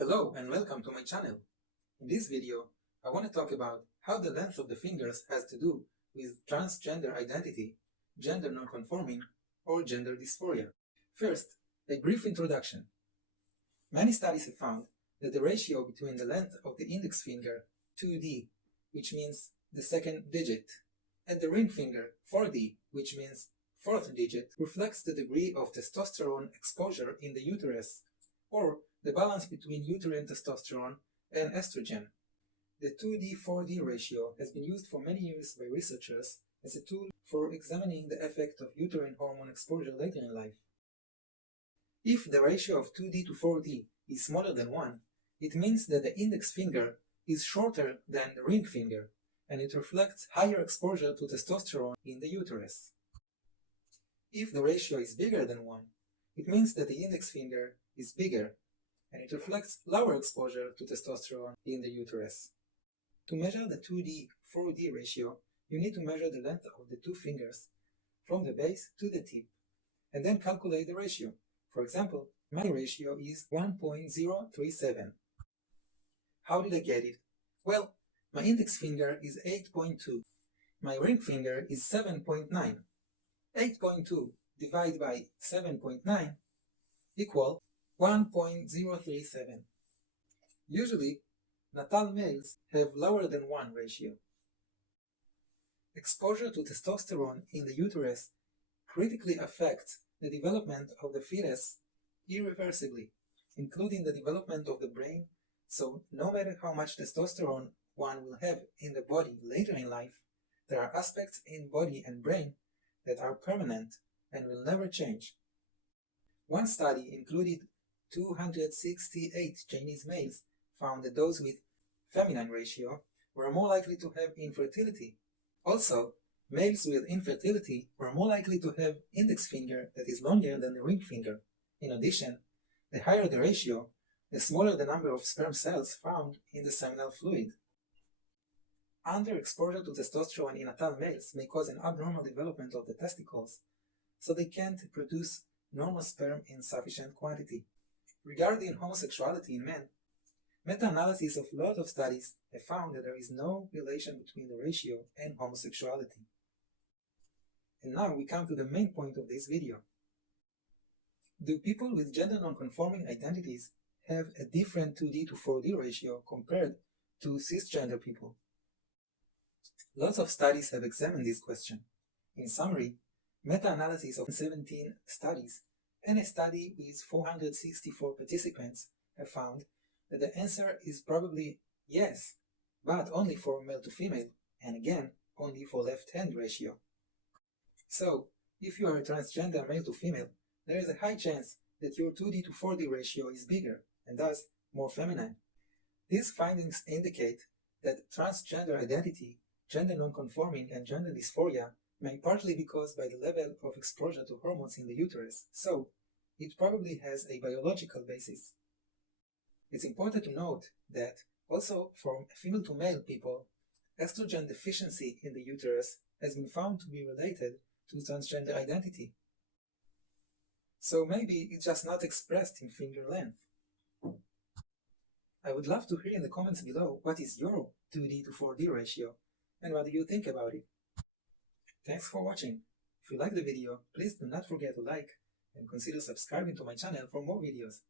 Hello and welcome to my channel. In this video, I want to talk about how the length of the fingers has to do with transgender identity, gender non-conforming, or gender dysphoria. First, a brief introduction. Many studies have found that the ratio between the length of the index finger, 2D, which means the second digit, and the ring finger, 4D, which means fourth digit, reflects the degree of testosterone exposure in the uterus, or the balance between uterine testosterone and estrogen. The 2D-4D ratio has been used for many years by researchers as a tool for examining the effect of uterine hormone exposure later in life. If the ratio of 2D to 4D is smaller than 1, it means that the index finger is shorter than the ring finger, and it reflects higher exposure to testosterone in the uterus. If the ratio is bigger than 1, it means that the index finger is bigger, and it reflects lower exposure to testosterone in the uterus. To measure the 2D-4D ratio, you need to measure the length of the two fingers from the base to the tip, and then calculate the ratio. For example, my ratio is 1.037. How did I get it? Well, my index finger is 8.2. My ring finger is 7.9. 8.2 divided by 7.9 equal 1.037. Usually, natal males have lower than 1 ratio. Exposure to testosterone in the uterus critically affects the development of the fetus irreversibly, including the development of the brain, so no matter how much testosterone one will have in the body later in life, there are aspects in body and brain that are permanent and will never change. One study included 268 Chinese males found that those with feminine ratio were more likely to have infertility. Also, males with infertility were more likely to have index finger that is longer than the ring finger. In addition, the higher the ratio, the smaller the number of sperm cells found in the seminal fluid. Underexposure to testosterone in natal males may cause an abnormal development of the testicles, so they can't produce normal sperm in sufficient quantity. Regarding homosexuality in men, meta-analyses of a lot of studies have found that there is no relation between the ratio and homosexuality. And now we come to the main point of this video. Do people with gender non-conforming identities have a different 2D to 4D ratio compared to cisgender people? Lots of studies have examined this question. In summary, meta-analyses of 17 studies and a study with 464 participants have found that the answer is probably yes, but only for male to female, and again, only for left-hand ratio. So, if you are a transgender male to female, there is a high chance that your 2D to 4D ratio is bigger, and thus more feminine. These findings indicate that transgender identity, gender non-conforming, and gender dysphoria may partly be caused by the level of exposure to hormones in the uterus, so it probably has a biological basis. It's important to note that also from female to male people, estrogen deficiency in the uterus has been found to be related to transgender identity. So maybe it's just not expressed in finger length. I would love to hear in the comments below what is your 2D to 4D ratio and what do you think about it. Thanks for watching. If you like the video, please do not forget to like and consider subscribing to my channel for more videos.